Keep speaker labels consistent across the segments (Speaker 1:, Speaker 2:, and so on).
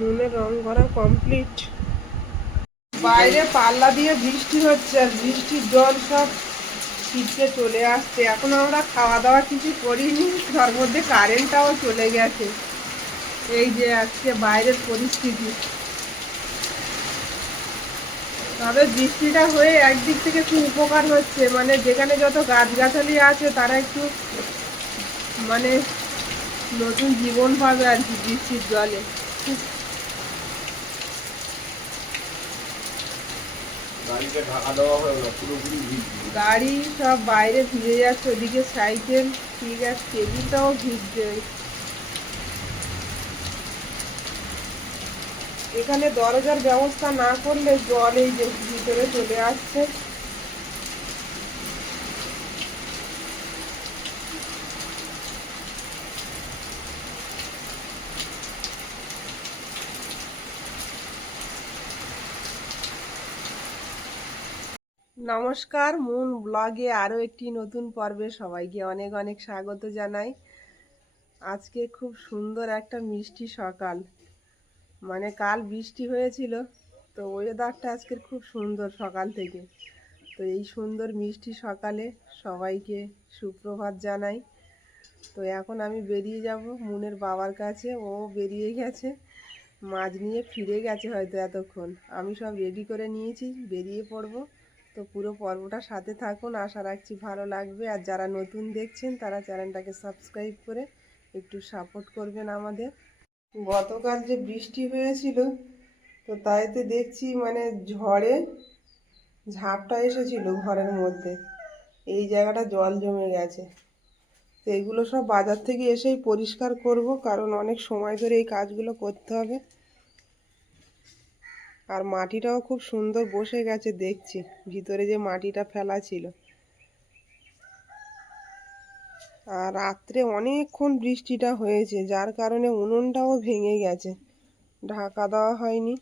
Speaker 1: নুনের রং করা কমপ্লিট বাইরে পাল্লা দিয়ে বৃষ্টি হচ্ছে আর বৃষ্টির জল সব ছিটকে চলে আসছে। এখন আমরা খাওয়া দাওয়া কিছু করিনি, তার মধ্যে কারেন্টটাও চলে গেছে। এই যে আজকে বাইরের পরিস্থিতি। তবে বৃষ্টিটা হয়ে একদিক থেকে খুব উপকার হচ্ছে মানে যেখানে যত গাছগাছালি আছে, তারা একটু মানে নতুন জীবন পাবে আর কি বৃষ্টির জলে
Speaker 2: গাড়িতে ঢাকা দেওয়া হলো না পুরোপুরি ভিজবে
Speaker 1: গাড়ি সব বাইরে ভিজে যাচ্ছে, ওদিকে সাইকেল, ঠিক আছে টেবিলটাও ভিজছে। এখানে দরজার ব্যবস্থা না করলে জল এই যে ভিতরে চলে আসছে। নমস্কার, মুন ব্লগে আরও একটি নতুন পর্বে সবাইকে অনেক অনেক স্বাগত জানাই। আজকে খুব সুন্দর একটা মিষ্টি সকাল। মানে কাল বৃষ্টি হয়েছিল, তো ওয়েদারটা আজকের খুব সুন্দর সকাল থেকে। তো এই সুন্দর মিষ্টি সকালে সবাইকে সুপ্রভাত জানাই। তো এখন আমি বেরিয়ে যাব মুনের বাবার কাছে, ও বেরিয়ে গেছে। মাছ নিয়ে ফিরে গেছে হয়তো এতক্ষণ। আমি সব রেডি করে নিয়েছি, বেরিয়ে পড়ব। তো পুরো পর্বটা সাথে থাকুন। আশা রাখছি ভালো লাগবে। আর যারা নতুন দেখছেন, তারা চ্যানেলটাকে সাবস্ক্রাইব করে একটু সাপোর্ট করবেন আমাদের। গতকাল যে বৃষ্টি হয়েছিল, তো তাইতে দেখছি মানে ঝড়ে ঝাপটা এসেছিল ঘরের মধ্যে। এই জায়গাটা জল জমে গেছে। তো এগুলো সব বাজার থেকে এসেই পরিষ্কার করব, কারণ অনেক সময় ধরে এই কাজগুলো করতে হবে। আর মাটিটাও খুব সুন্দর বসে গেছে দেখছি, ভিতরে যে মাটিটা ফেলা ছিল। আর রাত্রে অনেকক্ষণ বৃষ্টিটা হয়েছে, যার কারণে উনুনটাও ভেঙে গেছে। ঢাকা দেওয়া হয়নি।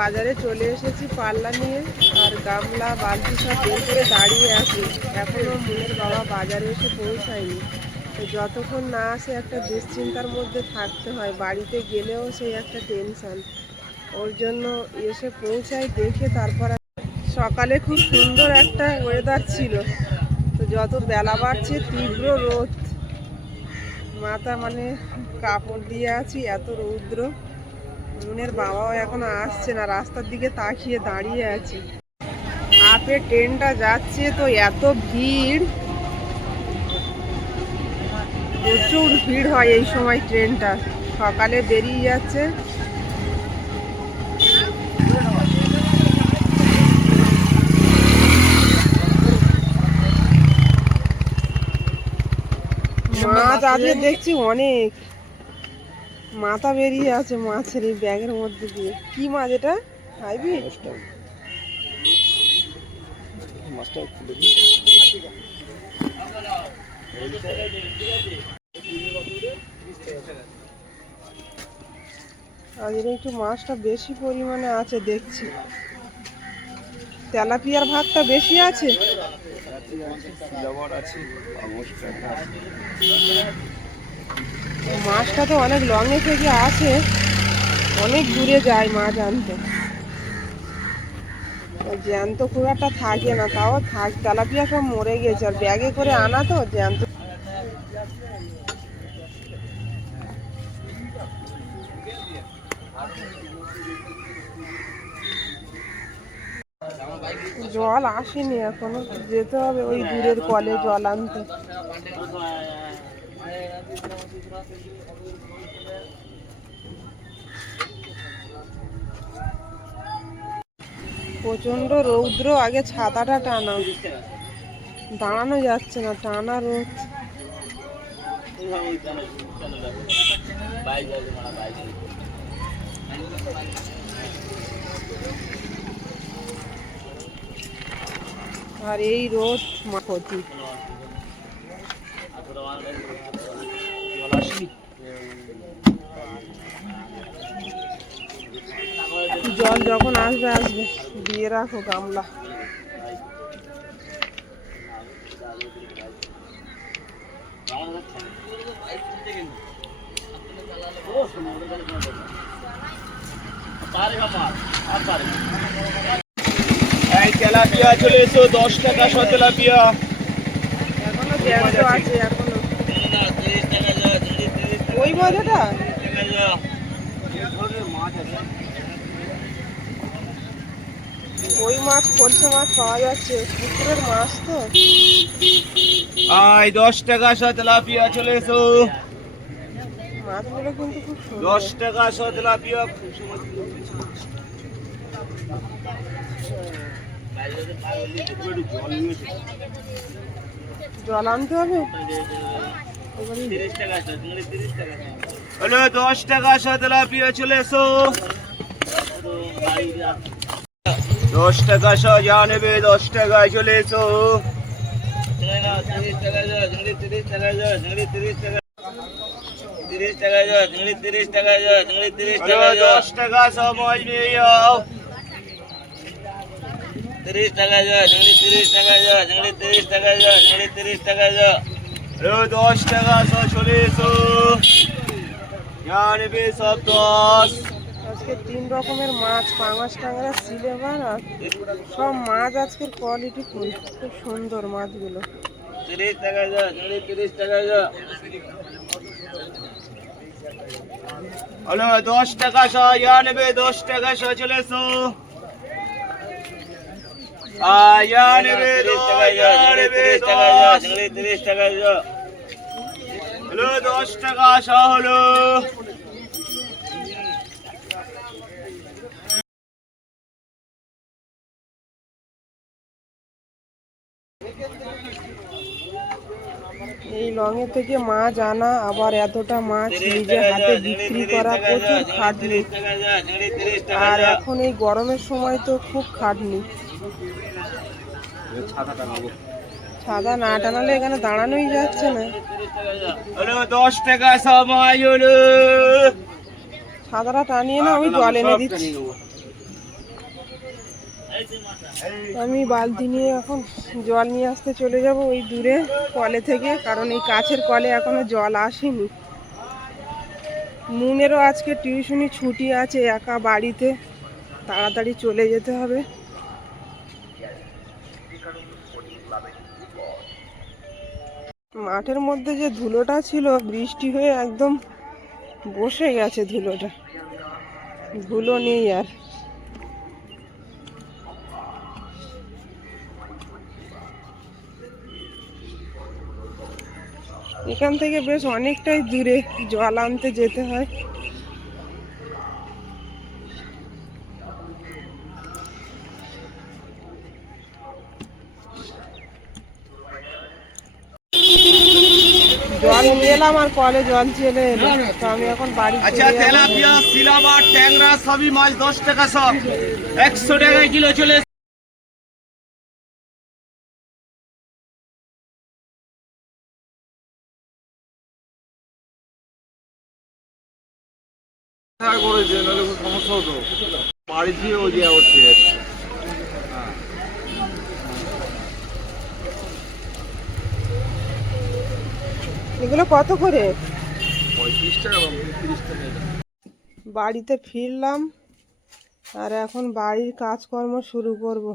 Speaker 1: বাজারে চলে এসেছি পাল্লা নিয়ে, আর গামলা, বালতি সব বের করে দাঁড়িয়ে আছি। এখনও মুনের বাবা বাজারে এসে পৌঁছায়নি। তো যতক্ষণ না আসে একটা দুশ্চিন্তার মধ্যে থাকতে হয়, বাড়িতে গেলেও সেই একটা টেনশান ওর জন্য এসে পৌঁছায় দেখে তারপর সকালে খুব সুন্দর একটা ওয়েদার ছিল। তো যত বেলা বাড়ছে, তীব্র রোদ। মাথা মানে কাপড় দিয়ে আছি, এত রৌদ্র। মুনের বাবাও এখনও আসছে না, রাস্তার দিকে তাকিয়ে দাঁড়িয়ে আছি। আপে ট্রেনটা যাচ্ছে তো এত ভিড়। প্রচুর ভিড় হয় এই সময় ট্রেনটা। সকালে বেরিয়ে যাচ্ছে। মাছ আজকে দেখছি অনেক। মাথা বেরিয়ে আছে মাছের এই ব্যাগের মধ্যে দিয়ে। কি মাছ এটা?
Speaker 2: দিই
Speaker 1: আজকে একটু মাছটা বেশি পরিমাণে আছে, দেখছি। তেলাপিয়ার ভাগটা বেশি আছে?
Speaker 2: আছে।
Speaker 1: মাছটা তো অনেক লঙে থেকে আসে। অনেক দূরে যায় মাছ আনতে। জ্যান্ত খুব একটা থাকে না, তাও থাক, তেলাপিয়া সব মরে গেছে। আর ব্যাগে করে আনা তো জ্যান্ত। জল আসেনি এখনও, যেতে হবে ওই দূরের কলে জল আনতে। প্রচণ্ড রৌদ্র আগে ছাতাটা টানা দাঁড়ানো যাচ্ছে না টানা রোদ। আর এই রোদ ক্ষতি। জল যখন আসবে আসবে। দিয়ে রাখো গামলা।
Speaker 2: এই তেলাপিয়া চলে এসো দশ টাকা শ তেলাপিয়া।
Speaker 1: এখনও জ্যান্ত আছে এখনও। ওই মাছটা ওই মাছ খলসে মাছ পাওয়া যাচ্ছে? পুকুরের মাছ তো।
Speaker 2: আই দশ টাকা শ তেলাপিয়া চলে এসো।
Speaker 1: মাছগুলো কিন্তু খুব সুন্দর।
Speaker 2: দশ টাকা শ তেলাপিয়া
Speaker 1: জল আনতে হবে?
Speaker 2: হলো দশ টাকা শ তেলাপিয়া চলে এসো। দশ টাকা শ যা নেবে দশ টাকায় চলে এসো হলো দশ টাকা শ মাছ নিয়ে যাও
Speaker 3: তিরিশ টাকা যা ঝুড়ি তিরিশ টাকা যা ঝুড়ি তিরিশ টাকা যা ঝুড়ি তিরিশ টাকা যা
Speaker 2: হলো দশ টাকা শ চলে এসো যা নেবে সব দশ
Speaker 1: আজকে তিন রকমের মাছ, পাঙাশ টাংরা সিলেভার আর সব মাছ আজকের কোয়ালিটি খুব সুন্দর মাছগুলো।
Speaker 3: তিরিশ টাকা তিরিশ টাকা
Speaker 2: হলো দশ টাকা শ যা নেবে দশ টাকা শ চলে এসো আয়া নেবে
Speaker 3: তিরিশ টাকা
Speaker 2: হলো দশ টাকা শ হলো
Speaker 1: এই লঙে থেকে মাছ আনা আবার এতটা মাছ নিজে হাতে বিক্রি করা প্রচুর খাটনি। আর এখন এই গরমের সময় তো খুব খাটনি। সাদা না টানালে এখানে দাঁড়ানোই যাচ্ছে না।
Speaker 2: দশ টাকা সময়
Speaker 1: ছাদাটা টানিয়ে না আমি জল এনে দিচ্ছি। আমি বালতি নিয়ে এখন জল নিয়ে আসতে চলে যাব ওই দূরে কলে থেকে, কারণ এই কাছের কলে এখনও জল আসেনি। মুনেরও আজকে টিউশনি ছুটি আছে, একা বাড়িতে। তাড়াতাড়ি চলে যেতে হবে। মাঠের মধ্যে যে ধুলোটা ছিল, বৃষ্টি হয়ে একদম বসে গেছে ধুলোটা। ধুলো নেই আর। এখান থেকে বেশ অনেকটাই দূরে জল আনতে যেতে হয়। জল নিয়ে এলাম আর কলে জল চলে এলো তো আমি এখন বাড়ি
Speaker 2: আচ্ছা তেলাপিয়া সিলামার ট্যাংরা সবই মাছ দশ টাকা সব। একশো টাকায় কিলো চলে উঠছে
Speaker 1: এগুলো কত করে? বাড়িতে ফিরলাম আর এখন বাড়ির কাজকর্ম শুরু করব।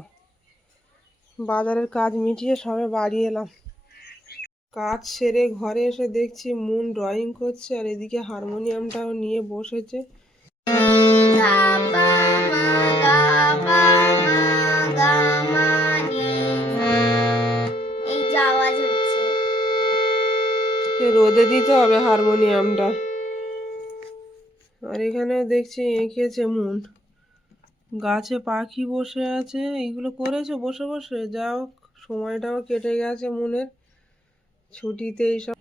Speaker 1: বাজারের কাজ মিটিয়ে সবে বাড়ি এলাম। কাজ সেরে ঘরে এসে দেখছি মুন ড্রয়িং করছে আর এদিকে হারমোনিয়ামটাও নিয়ে বসেছে। রোদে দিতে হবে হারমোনিয়ামটা। আর এখানেও দেখছি এঁকেছে মন। গাছে পাখি বসে আছে, এইগুলো করেছে? বসে বসে। যাও, সময়টাও কেটে গেছে মনের। ছুটিতে এইসব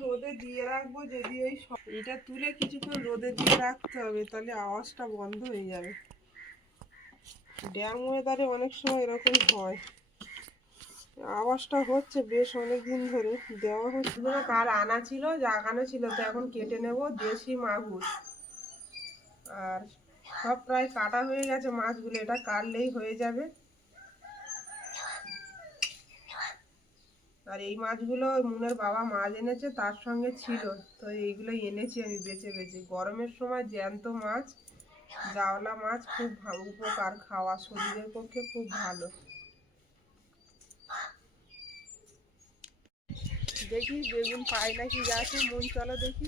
Speaker 1: রোদে দিয়ে রাখব, যদি স- এটা তুলে কিছুক্ষণ রোদে দিয়ে রাখতে হবে, তাহলে আওয়াজটা বন্ধ হয়ে যাবে। ড্যাম ওয়েদারে অনেক সময় এরকম হয়। আওয়াজটা হচ্ছে বেশ অনেক দিন ধরে, দেওয়া হচ্ছে না আনা ছিল, জাগানো ছিল, তো এখন কেটে নেব দেশি মাগুর। আর সব প্রায় কাটা হয়ে গেছে মাছগুলো, এটা কাটলেই হয়ে যাবে। আর এই মাছগুলো মুনের বাবা মাছ এনেছে, তার সঙ্গে ছিল। তো এইগুলো এনেছি আমি বেছে বেছে। গরমের সময় জ্যান্ত মাছ, জাওলা মাছ খুব উপকার, খাওয়া শরীরের পক্ষে খুব ভালো। দেখি বেগুন পাই নাকি গাছে, মন চলো দেখি।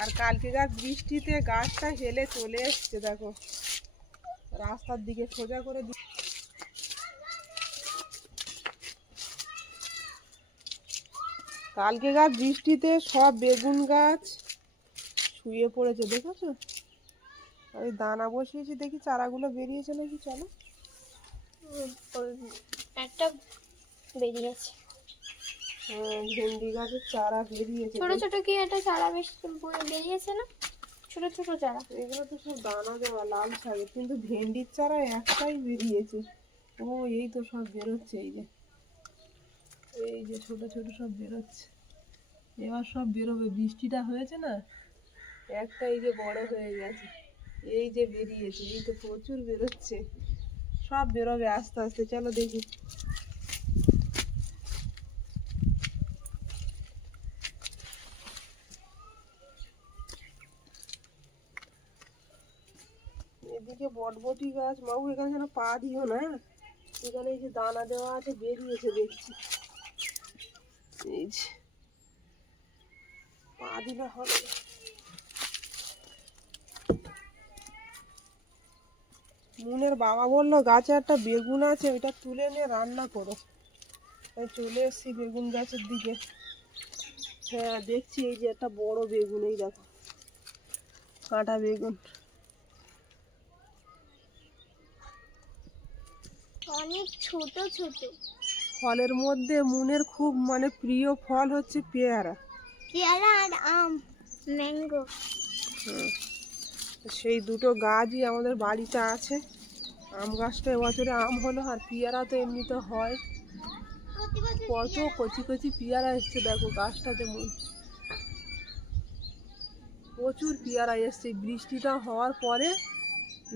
Speaker 1: আর কালকে গাছ বৃষ্টিতে গাছটা হেলে চলে এসছে, দেখো। রাস্তার দিকে সোজা করে কালকে গাছ বৃষ্টিতে সব বেগুন গাছ শুয়ে পড়েছে দেখেছ? আমি দানা বসিয়েছি দেখি চারাগুলো বেরিয়েছে নাকি চলো।
Speaker 4: একটা বেরিয়েছে
Speaker 1: হ্যাঁ, ভেন্ডি গাছের চারা বেরিয়েছে
Speaker 4: ছোট ছোট কি একটা চারা বেশ বেরিয়েছে না? ছোট ছোট চারা।
Speaker 1: এগুলো তো সব দানা দেওয়া লাল শাকের কিন্তু ভেন্ডির চারা একটাই বেরিয়েছে। ও এই তো সব বেরোচ্ছে এই যে। এই যে ছোট ছোট সব বেরোচ্ছে। এবার সব বেরোবে। বৃষ্টিটা হয়েছে না? একটা এই যে বড় হয়ে গেছে। এই যে বেরিয়েছে এই তো প্রচুর বেরোচ্ছে। সব বেরোবে আস্তে আস্তে। চলো দেখি। এদিকে বটবটি গাছ। মাউ এখানে যেন পা দিও না। এখানে এই যে দানা দেওয়া আছে, বেরিয়েছে দেখছি। এই যে। পা দিলে হবে। মুনের বাবা বলল, গাছে একটা বেগুন আছে, ওইটা তুলে নিয়ে রান্না করো। চলে এসছি বেগুন গাছের দিকে। হ্যাঁ দেখছি এই যে একটা বড় বেগুন, এই দেখো। কাঁটা বেগুন।
Speaker 4: অনেক ছোট ছোট।
Speaker 1: ফলের মধ্যে মুনের খুব মানে প্রিয় ফল হচ্ছে পেয়ারা।
Speaker 4: পেয়ারা আর আম ম্যাঙ্গো।
Speaker 1: সেই দুটো গাছই আমাদের বাড়িতে আছে। আম গাছটা এবছরে আম হলো আর পেয়ারা তো এমনিতে হয়। কত কচি কচি পেয়ারা এসছে দেখো গাছটাতে মন। প্রচুর পেয়ারা এসছে। বৃষ্টিটা হওয়ার পরে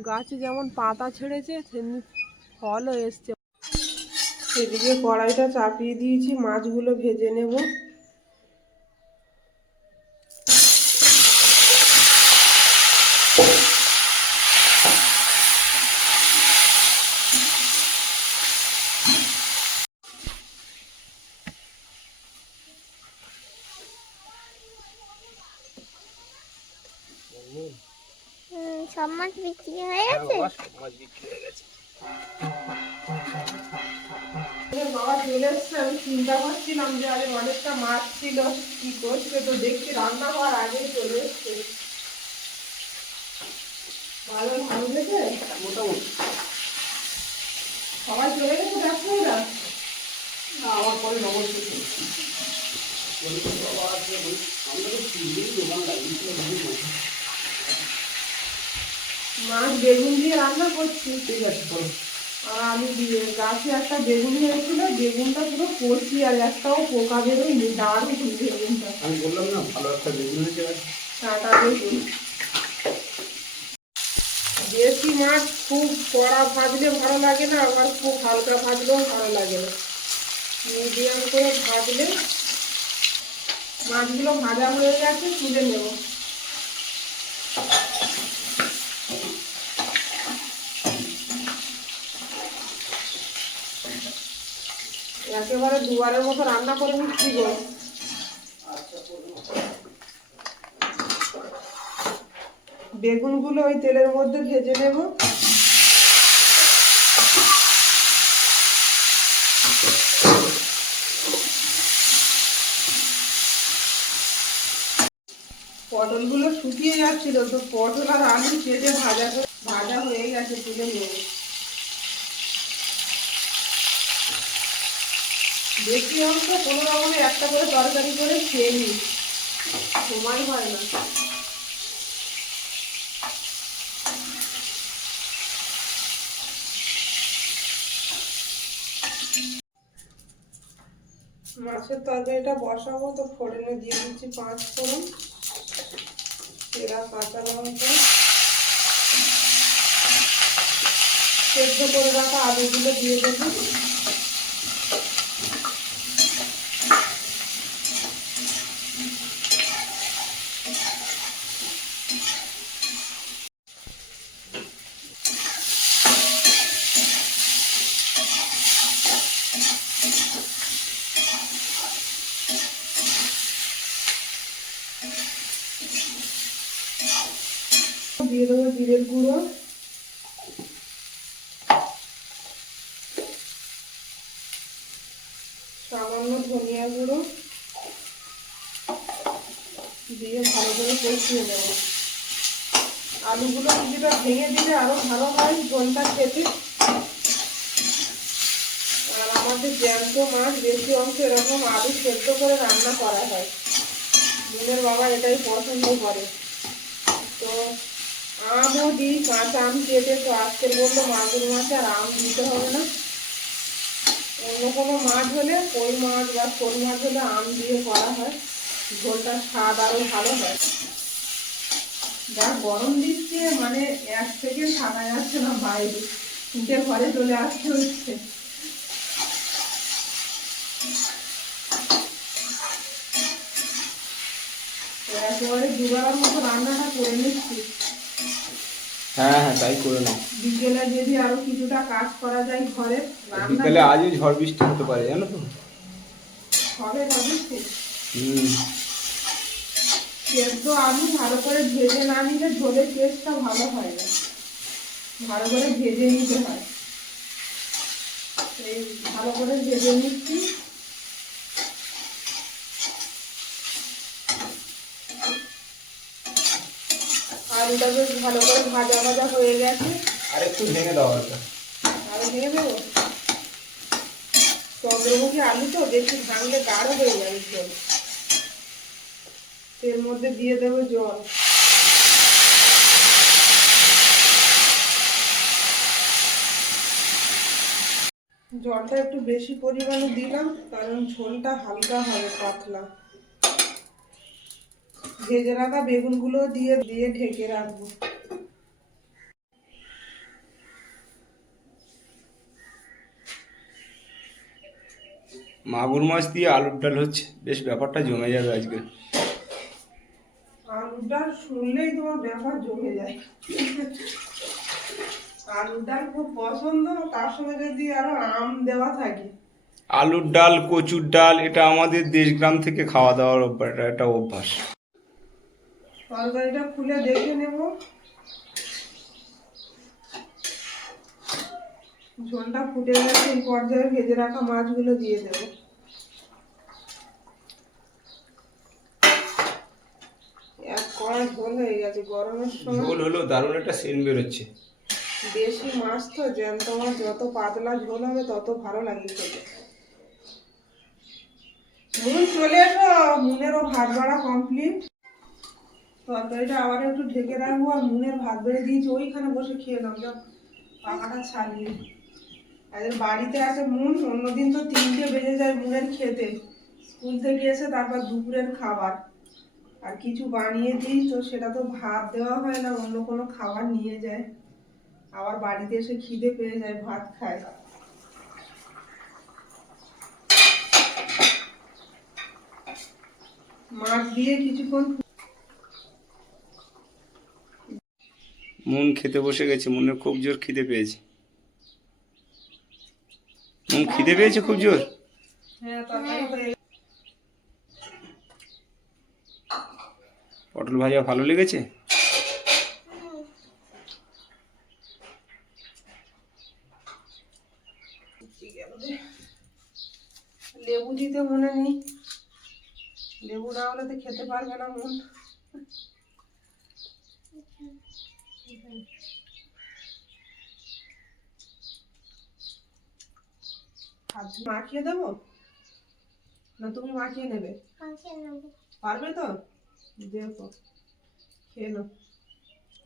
Speaker 1: গাছে যেমন পাতা ছেড়েছে তেমনি ফলও এসছে। এদিকে কড়াইটা চাপিয়ে দিয়েছি মাছগুলো ভেজে নেব।
Speaker 4: সব মাছ বিক্রি হয়ে গেছে?
Speaker 1: এবার বাবা চলে এসছে আমি চিন্তা করছিলাম যে আরে অনেকটা মাছ ছিল কি করছে তো দেখছি রান্না হওয়ার আগে চলে এসছে। ভালো ভালো গেছে? মোটামুটি। সবাই চলে গেছে ব্যবসায়ীরা আমার পরে নগর মাছ বেগুন দিয়ে রান্না করছি। ঠিক আছে আমি গাছে একটা বেগুন হয়েছিল বেগুনটা পুরো কচি আর একটাও পোকা বেরোয়নি দারুণ বেগুনটা।
Speaker 2: আমি বললাম না ভালো একটা বেগুন হয়েছে
Speaker 1: কাঁটা বেগুন দেশি মাছ খুব কড়া ভাজলে ভালো লাগে না আবার খুব হালকা ভাজলেও ভালো লাগে না। মিডিয়াম করে ভাজলে মাছগুলো ভাজা হয়ে গেছে তুলে নেব। একেবারে দুবারের মতো রান্না করে নিচ্ছি গো। বেগুনগুলো ওই তেলের মধ্যে ভেজে নেব। পটলগুলো শুকিয়ে যাচ্ছিল, তো পটল আর আলু কেটে ভাজা ভাজা হয়ে গেছে, তুলে নেব বেশি অংশ কোনো রকমে একটা করে তরকারি করে খেয়ে নিই সময় হয় না। মাছের তরকারিটা বসাবো, তো ফোড়নে দিয়ে দিচ্ছি পাঁচ ফোড়ন এরা কাঁচা লঙ্কা। সেদ্ধ করে রাখা আলুগুলো দিয়ে দেবো দিয়ে দেবো জিরের গুঁড়ো সামান্য ধনিয়া গুঁড়ো দিয়ে ভালো করে কষিয়ে দেবো আলুগুলো কিছুটা ভেঙে দিলে আরও ভালো হয়, ঝোলটা খেতে। আর আমাদের জ্যান্ত মাছ, বেশি অংশ এরকম আলু সেদ্ধ করে রান্না করা হয়। বোনের বাবা এটাই পছন্দ করে। তো আমও দিই কাঁচা আম কেটে তো আজকের বলল মাগুর মাছ আর আম দিতে হবে না। অন্য কোনো মাছ হলে কই মাছ বা শোল মাছ হলে আম দিয়ে করা হয়। ঝোলটা স্বাদ আরও ভালো হয়। যা গরম দিচ্ছে মানে এক থেকে থাকা যাচ্ছে না বাইরে। নিজের ঘরে চলে আসতে হচ্ছে। একেবারে দুবেলার মতো রান্নাটা করে নিচ্ছি।
Speaker 5: হ্যাঁ হ্যাঁ তাই করে নাও।
Speaker 1: বিকেলে যদি আরও কিছুটা কাজ করা যায় ঘরে
Speaker 5: বিকালে আজও ঝড় বৃষ্টি হতে পারে জানো তো?
Speaker 1: হবে হবে।
Speaker 5: হুম।
Speaker 1: সেদ্ধ আলু ভালো করে ভেজে না নিলে ঝোলের টেস্টটা ভালো হয় না। ভালো করে ভেজে নিতে হয়। এই ভালো করে ভেজে নিচ্ছি। আলুটা বেশ ভালো করে ভাজা ভাজা হয়ে গেছে।
Speaker 5: আর একটু ভেঙে দাও একটা
Speaker 1: আরও ভেঙে দেবো? চন্দ্রমুখী আলু তো বেশি ভাঙলে গাঢ় হয়ে যাবে এর মধ্যে দিয়ে দেবো জল। জলটা একটু বেশি পরিমাণে দিলাম, কারণ ঝোলটা হালকা হবে, পাতলা। ভেজে রাখা বেগুনগুলো দিয়ে দিয়ে ঢেকে রাখব।
Speaker 5: মাগুর মাছ দিয়ে আলুর ডাল হচ্ছে। বেশ, ব্যাপারটা জমে যাবে আজকে।
Speaker 1: আলুর ডাল শুনলেই তোমার ব্যাপার জমে যায়। আলুর ডাল খুব পছন্দ তার সঙ্গে যদি আরও আম দেওয়া থাকে।
Speaker 5: আলুর ডাল কচুর ডাল এটা আমাদের দেশগ্রাম থেকে খাওয়া দাওয়ার অভ্যাস এটা একটা অভ্যাস।
Speaker 1: তরকারিটা খুলে দেখে নেব। ঝোলটা ফুটে গেছে এই পর্যায়ে ভেজে রাখা মাছগুলো দিয়ে দেব। এক কড়া ঝোল হয়ে গেছে গরমের সময়
Speaker 5: ঝোল হলো দারুণ একটা সেন বেরোচ্ছে।
Speaker 1: দেশি মাছ তো জ্যান্ত মাছ যত পাতলা ঝোল হবে তত ভালো লাগে খেতে। মুন চলে এসো মুনেরও ভাত বাড়া কমপ্লিট তরকারিটা আবার একটু ঢেকে রাখব আর মুনের ভাত বেড়ে দিয়েছি ওইখানে বসে খেয়ে নাও যা পাখাটা ছাড়িয়ে। এদের বাড়িতে আছে মুন অন্যদিন তো তিনটে বেজে যায় মুনের খেতে। স্কুল থেকে এসে তারপর দুপুরের খাবার। আর কিছু বানিয়ে দিই তো সেটা তো ভাত দেওয়া হয় না অন্য কোনো খাবার নিয়ে যায়। আবার বাড়িতে এসে খিদে পেয়ে যায় ভাত খায়। মাছ দিয়ে কিছুক্ষণ
Speaker 5: মন খেতে বসে গেছে মনের খুব জোর খিদে পেয়েছে। মন খিদে পেয়েছে খুব জোর?
Speaker 1: হ্যাঁ তরকারি হয়ে
Speaker 5: পটল ভাজা ভালো লেগেছে?
Speaker 1: লেবু দিতে মনে নেই। লেবু না হলে তো খেতে পারবে না মন। হাত মাখিয়ে দেবো? না তুমি মাখিয়ে নেবে। পারবে তো।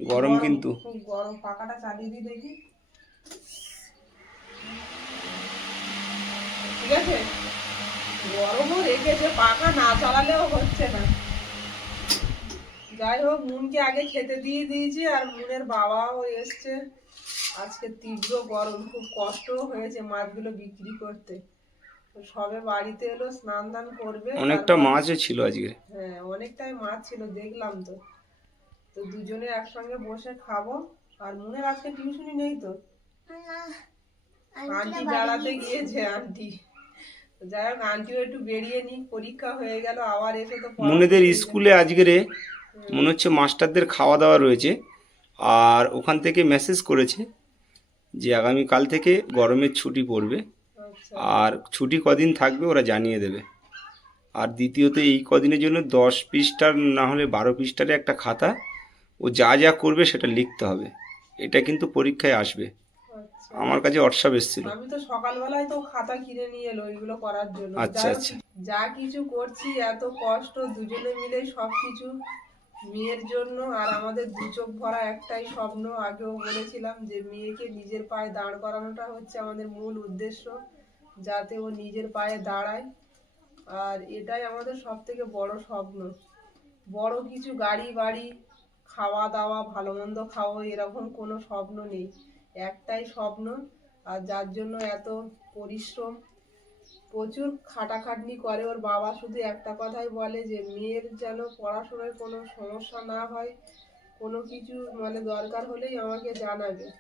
Speaker 5: গরম কিন্তু।
Speaker 1: গরম। পাখাটা চালিয়ে দিই দেখি। ঠিক আছে? গরমও রেখেছে পাখা না চালালেও হচ্ছে না। যাই হোক মুনকে আগে খেতে দিয়ে দিয়েছি আর মুনের বাবাও এসছে। আজকে তীব্র গরম খুব কষ্টও হয়েছে মাছগুলো বিক্রি করতে। সবে বাড়িতে এলো স্নান দান করবে
Speaker 5: অনেকটা মাছও ছিল আজকে।
Speaker 1: হ্যাঁ অনেকটাই মাছ ছিল দেখলাম তো। তো দুজনে একসঙ্গে বসে খাব। আর মনের আজকে টিউশনি নেই তো? আন্টি বেড়াতে গিয়েছে। আন্টি। যাই হোক আন্টিও একটু বেরিয়ে নি পরীক্ষা হয়ে গেল আবার এসে তো
Speaker 5: মনেদের। স্কুলে আজকেরে মনে হচ্ছে মাস্টারদের খাওয়া দাওয়া রয়েছে। আর ওখান থেকে মেসেজ করেছে যে আগামীকাল থেকে গরমের ছুটি পড়বে। আর ছুটি কদিন থাকবে ওরা জানিয়ে দেবে। আর দ্বিতীয়ত এই কদিনের জন্য দশ পৃষ্ঠার না হলে বারো পৃষ্ঠার একটা খাতা ও যা যা করবে সেটা লিখতে হবে। এটা কিন্তু পরীক্ষায় আসবে।
Speaker 1: আচ্ছা।
Speaker 5: আমার কাছে হোয়াটসঅ্যাপ এসেছিল।
Speaker 1: আমি তো সকালবেলায় তো খাতা কিনে নিয়ে এলো এগুলো করার জন্য।
Speaker 5: আচ্ছা, আচ্ছা।
Speaker 1: যা কিছু করছি এত কষ্ট দুজনে মিলে সব কিছু। মেয়ের জন্য আর আমাদের দু চোখ ভরা একটাই স্বপ্ন। আগেও বলেছিলাম যে মেয়েকে নিজের পায়ে দাঁড় করানোটা হচ্ছে আমাদের মূল উদ্দেশ্য। যাতে ও নিজের পায়ে দাঁড়ায়। আর এটাই আমাদের সব থেকে বড় স্বপ্ন। বড় কিছু গাড়ি, বাড়ি, খাওয়া দাওয়া, ভালো মন্দ খাওয়া, এরকম কোনো স্বপ্ন নেই। একটাই স্বপ্ন, আর যার জন্য এত পরিশ্রম। প্রচুর খাটাখাটনি করে। ওর বাবা শুধু একটা কথাই বলে যে, মেয়ের যেন পড়াশোনায় কোনো সমস্যা না হয়, কোনো কিছু মানে দরকার হলেই আমাকে জানাবে।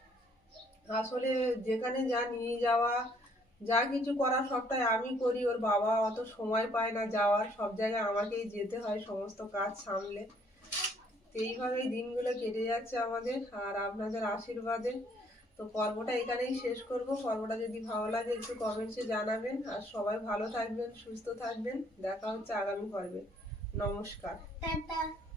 Speaker 1: আসলে যেখানে যা নিয়ে যাওয়া যা কিছু করার সবটাই আমি করি, ওর বাবা অত সময় পায় না যাওয়ার, সব জায়গায় আমাকেই যেতে হয় সমস্ত কাজ সামলে। এইভাবেই দিনগুলো কেটে যাচ্ছে আমাদের, আর আপনাদের আশীর্বাদে। তো পর্বটা এখানেই শেষ করব। পর্বটা যদি ভালো লাগে একটু কমেন্টসে জানাবেন। আর সবাই ভালো থাকবেন, সুস্থ থাকবেন। দেখা হচ্ছে আগামী পর্বে। নমস্কার।